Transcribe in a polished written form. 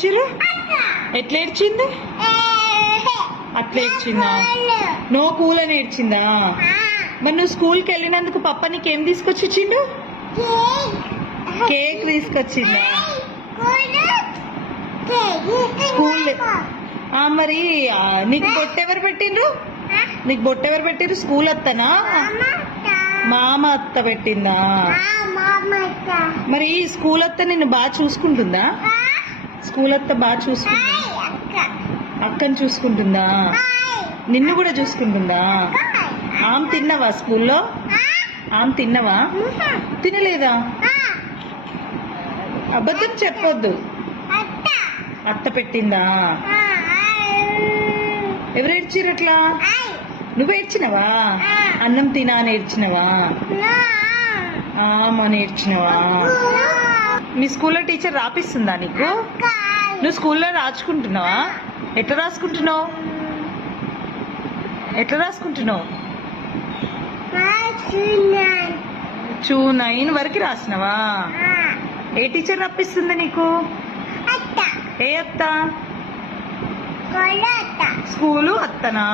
ఏడ్చిరు? ఎట్లా ఏడ్చింది? అట్లా ఏడ్చిందా? నో కూల్ అని ఏడ్చిందా? మరి నువ్వు స్కూల్కి వెళ్ళినందుకు పప్ప నీకేం తీసుకొచ్చి ఇచ్చిండు? కేక్ తీసుకొచ్చిందా? స్కూల్ మరి నీకు బొట్టెవరు పెట్టిండ్రు? నీకు బొట్టెవరు పెట్టిండ్రు? స్కూల్ అత్తనా మామ అత్త పెట్టిందా? మరి స్కూల్ అత్త నిన్ను బాగా చూసుకుంటుందా? స్కూల్ అత్త బాగా చూసుకుంటుందా? అక్కని చూసుకుంటుందా? నిన్ను కూడా చూసుకుంటుందా? ఆమె తిన్నావా స్కూల్లో? ఆమె తిన్నావా? తినలేదా? అబద్ధం చెప్పొద్దు. అత్త పెట్టిందా? ఎవరు ఏడ్చిరు అట్లా? నువ్వు ఏడ్చినవా? అన్నం తినా అని ఏడ్చినవా? మన ఏడ్చినవా? మీ స్కూల్లో టీచర్ రాపిస్తుందా నీకు? నువ్వు స్కూల్లో రాసుకుంటున్నావా? ఎట్లా రాసుకుంటున్నావు? ఎట్లా రాసుకుంటున్నావు? 9 వరకు రాసినవా? ఏ టీచర్ రప్పిస్తుంది నీకు? ఏ అత్త? స్కూలు అత్తనా?